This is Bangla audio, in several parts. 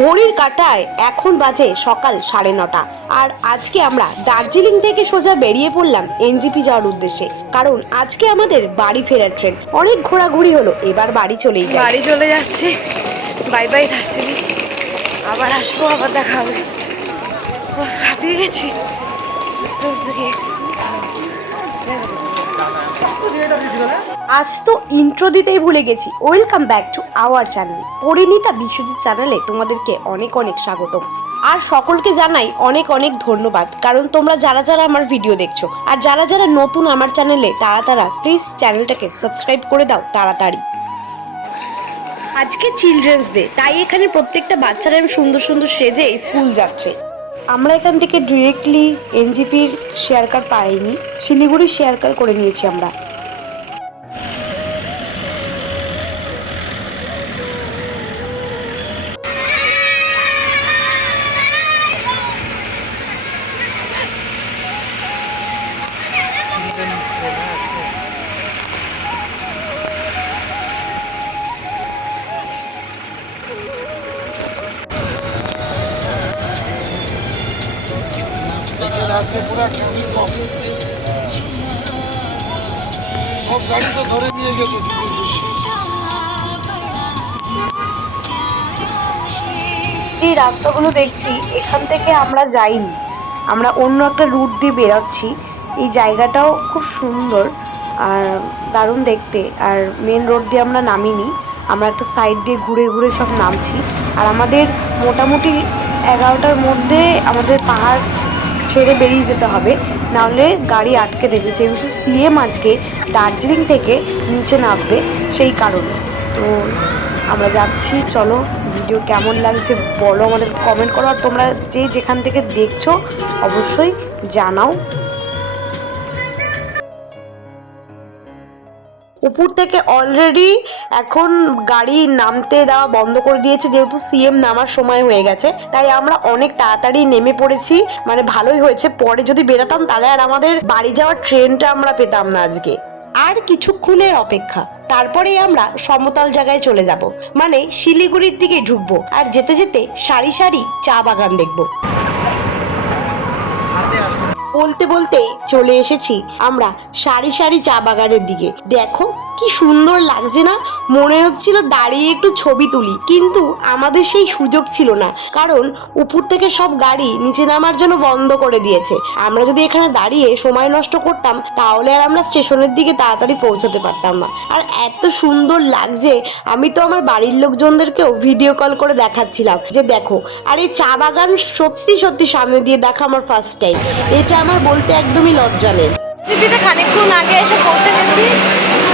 ঘড়ির কাঁটায় এখন বাজে সকাল 9:30 আর আজকে আমরা দার্জিলিং থেকে সোজা বেরিয়ে পড়লাম এনজিপি যাওয়ার উদ্দেশ্যে। কারণ আজকে আমাদের বাড়ি ফেরার ট্রেন। অনেক ঘোরাঘুরি হলো, এবার বাড়ি চলেই যাই। বাড়ি চলে যাচ্ছি। বাই বাই দার্জিলিং, আবার আসবো, আবার দেখা হবে। হাঁপিয়ে গেছি। আজ তো ইন্ট্রো দিতেই ভুলে গেছি। Welcome back to our channel Parineeta Biswajit চ্যানেলে তোমাদেরকে অনেক অনেক স্বাগতম। আর সকলকে জানাই অনেক অনেক ধন্যবাদ, কারণ তোমরা যারা যারা আমার ভিডিও দেখছো আর যারা যারা নতুন আমার চ্যানেলে তারা প্লিজ চ্যানেলটাকে সাবস্ক্রাইব করে দাও তাড়াতাড়ি। আজকে চিলড্রেন্স ডে, তাই এখানে প্রত্যেকটা বাচ্চারা সুন্দর সুন্দর সেজে স্কুল যাচ্ছে। আমরা এখান থেকে ডিরেক্টলি এনজিপির শেয়ার কার পাইনি, শিলিগুড়ির শেয়ার কার করে নিয়েছি আমরা। আজকে পুরো ট্রাফিক কম, সব গাড়ি তো ধরে নিয়ে গেছে। এই রাস্তাগুলো দেখছি, এখান থেকে আমরা যাইনি, আমরা অন্য একটা রুট দিয়ে বেরোচ্ছি। এই জায়গাটাও খুব সুন্দর আর দারুণ দেখতে। আর মেন রোড দিয়ে আমরা নামিনি, আমরা একটা সাইড দিয়ে ঘুরে ঘুরে সব নামছি। আর আমাদের মোটামুটি 11টার মধ্যে আমাদের পাহাড় ছেড়ে বেরিয়ে যেতে হবে, নাহলে গাড়ি আটকে দেবে, যেহেতু সিএম আজকে দার্জিলিং থেকে নিচে নামবে সেই কারণে। তো আমরা যাচ্ছি, চলো। ভিডিও কেমন লাগছে বলো, আমাদের কমেন্ট করো। আর তোমরা যে যেখান থেকে দেখছো অবশ্যই জানাও। উপর থেকে অলরেডি এখন গাড়ি নামতে দেওয়া বন্ধ করে দিয়েছে, যেহেতু সিএম নামার সময় হয়ে গেছে। তাই আমরা অনেক তাড়াতাড়ি নেমে পড়েছি, মানে ভালোই হয়েছে। পরে যদি বেরোতাম তাহলে আর আমাদের বাড়ি যাওয়ার ট্রেনটা আমরা পেতাম না আজকে। আর কিছুক্ষণের অপেক্ষা, তারপরেই আমরা সমতল জায়গায় চলে যাব, মানে শিলিগুড়ির দিকে ঢুকবো। আর যেতে যেতে সারি সারি চা বাগান দেখবো। বলতে বলতেই চলে এসেছি আমরা সারি সারি চা বাগানের দিকে। দেখো কি সুন্দর লাগছে না? মনে হচ্ছিল দাঁড়িয়ে একটু ছবি তুলি, কিন্তু আমাদের সেই সুযোগ ছিল না, কারণ উপর থেকে সব গাড়ি নিচে নামার জন্য বন্ধ করে দিয়েছে। আমরা যদি এখানে দাঁড়িয়ে সময় নষ্ট করতাম তাহলে আর আমরা স্টেশনের দিকে তাড়াতাড়ি পৌঁছাতে পারতাম না। আর এত সুন্দর লাগছে, আমি তো আমার বাড়ির লোকজনদেরকেও ভিডিও কল করে দেখাচ্ছিলাম যে দেখো। আর এই চা বাগান সত্যি সত্যি সামনে দিয়ে দেখা আমার ফার্স্ট টাইম। এটা আমার বলতে একদমই লজ্জা নেই। দিল্লিতে খানিকক্ষণ আগে এসে পৌঁছে গেছি।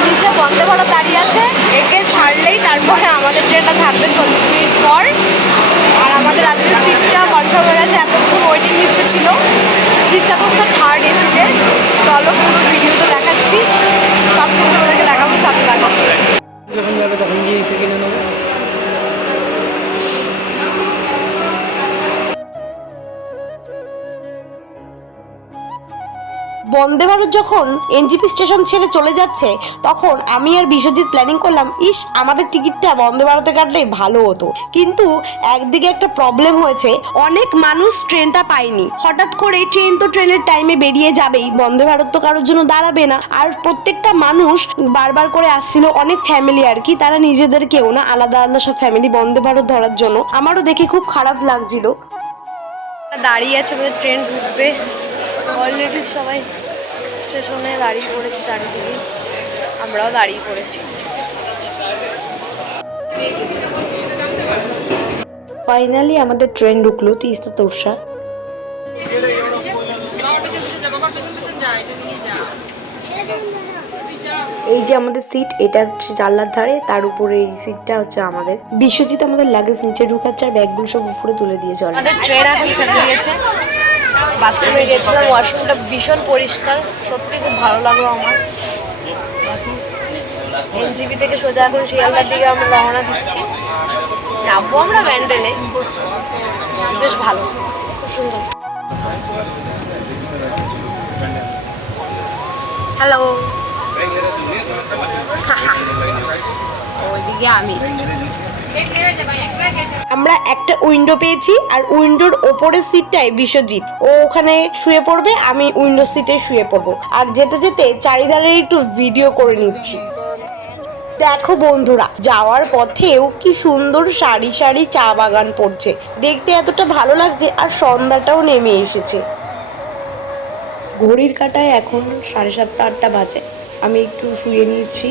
নিচে বন্দে ভারত দাঁড়িয়ে আছে, একে ছাড়লেই তারপরে আমাদের ট্রেনটা থাকবে 40 মিনিট পর। আর আমাদের আজকে সিটটা কনফার্ম হয়ে গেছে, এতক্ষণ ওয়েটিং লিস্টে ছিল। সিটটা তো থার্ড এসিতে। চলো পুরো ভিডিওতে দেখাচ্ছি, সব তোমাদেরকে দেখাবো, সাথে দেখাবো। যখন যাবে তখন গিয়ে এসে কিনে নেবো। বন্দে ভারত যখন এনজিপি স্টেশন ছেড়ে চলে যাচ্ছে, তখন আমি আর বিশ্বজিৎ প্ল্যানিং করলাম, ইস আমাদের টিকিটটা বন্দে ভারতে কাটলেই ভালো হতো। কিন্তু একদিকে একটা প্রবলেম হয়েছে, অনেক মানুষ ট্রেনটা পায়নি। হঠাৎ করে ট্রেন তো ট্রেনের টাইমে বেরিয়ে যাবেই, বন্দে ভারত তো কারোর জন্য দাঁড়াবে না। আর প্রত্যেকটা মানুষ বারবার করে আসছিল, অনেক ফ্যামিলি আর কি, তারা নিজেদের কেউ না, আলাদা আলাদা সব ফ্যামিলি বন্দে ভারত ধরার জন্য। আমারও দেখে খুব খারাপ লাগছিল। দাঁড়িয়ে আছে, আমাদের ট্রেন ঢুকবে। অলরেডি সবাই স্টেশনে দাঁড়িয়ে পড়েছে, চারিদিকে আমরাও দাঁড়িয়ে পড়েছি। ফাইনালি আমাদের ট্রেন ঢুকলো তিস্তা তোরসা। এই যে আমাদের সিট, এটা হচ্ছে জানলার ধারে, তার উপরে এই সিটটা হচ্ছে আমাদের। বিশ্বজিৎ আমাদের লাগেজ নিচে ঢুকাচ্ছে আর ব্যাগগুলো সব উপরে তুলে দিয়েছে। আমাদের ট্রেন এখন ছেড়ে দিয়েছে। বাথরুমে গেছিলাম, ওয়াশরুমটা ভীষণ পরিষ্কার, সত্যি খুব ভালো লাগলো আমার। এনজিপি থেকে সোজা এখন শিয়ালদার দিকে আমরা রওনা দিচ্ছি। নামবো আমরা ব্যান্ডেলে, বেশ ভালো, খুব সুন্দর। হ্যালো, ওইদিকে আমি আমরা একটা উইন্ডো পেয়েছি আর উইন্ডোর ওপরের সিটটাই বিশ্বজিৎ, ও ওখানে শুয়ে পড়বে, আমি উইন্ডো সিটে শুয়ে পড়বো। আর যেতে যেতে চারিধারে একটু ভিডিও করে নিচ্ছি। দেখো বন্ধুরা, যাওয়ার পথেও কি সুন্দর সারি সারি চা বাগান পড়ছে, দেখতে এতটা ভালো লাগছে। আর সন্ধ্যাটাও নেমে এসেছে। ঘড়ির কাঁটায় এখন 7:30-8টা বাজে। আমি একটু শুয়ে নিয়েছি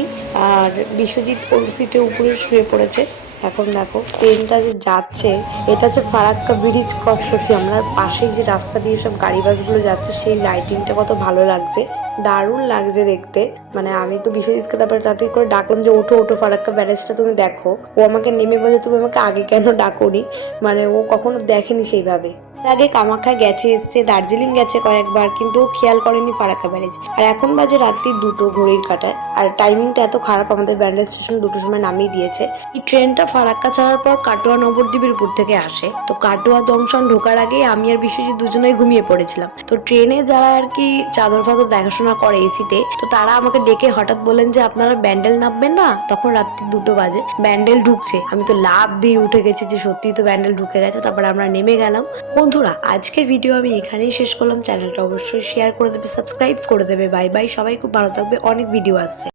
আর বিশ্বজিৎ ওর সিটে উপরে শুয়ে পড়েছে। এখন দেখো ট্রেনটা যে যাচ্ছে, এটা হচ্ছে ফারাক্কা ব্রিজ ক্রস করছি আমরা। পাশেই যে রাস্তা দিয়ে সব গাড়ি বাসগুলো যাচ্ছে, সেই লাইটিংটা কত ভালো লাগছে, দারুণ লাগছে দেখতে। মানে আমি তো বিশ্বজিৎকে তারপরে তাড়াতাড়ি করে ডাকলাম যে ওঠো ওঠো, ফারাক্কা ব্যারেজটা তুমি দেখো। ও আমাকে নেমে বলে তুমি আমাকে আগে কেন ডাকোনি, মানে ও কখনো দেখেনি সেইভাবে। আগে কামাখ্যা গেছে, এসছে, দার্জিলিং গেছে কয়েকবার, কিন্তু ও খেয়াল করেনি ফারাক্কা ব্যারেজ। আর এখন বাজে রাত্রি 2টো ঘড়ির কাঁটায়। আর টাইমিংটা এত খারাপ, আমাদের ব্যান্ডেল স্টেশন 2টোর সময় নামিয়ে দিয়েছে। এই ট্রেনটা ফারাক্কা ছাড়ার পর কাটোয়া নবদ্বীপের উপর থেকে আসে। তো কাটোয়া জংশন ঢোকার আগে আমি আর বিশ্বজিৎ দুজনেই ঘুমিয়ে পড়েছিলাম। তো ট্রেনে যারা আর কি চাদর ফাদর দেখাশোনা করে এসিতে, তো তারা আমাকে ডেকে হঠাৎ বললেন যে আপনারা ব্যান্ডেল নামবেন না, তখন রাত্রি 2টো বাজে, ব্যান্ডেল ঢুকছে। আমি তো লাফ দিয়ে উঠে গেছি যে সত্যিই তো ব্যান্ডেল ঢুকে গেছে। তারপরে আমরা নেমে গেলাম। বন্ধুরা, আজকের ভিডিও আমি এখানেই শেষ করলাম। চ্যানেলটা অবশ্যই শেয়ার করে দেবে, সাবস্ক্রাইব করে দেবে। বাই বাই, সবাই খুব ভালো থাকবে, অনেক ভিডিও আসছে।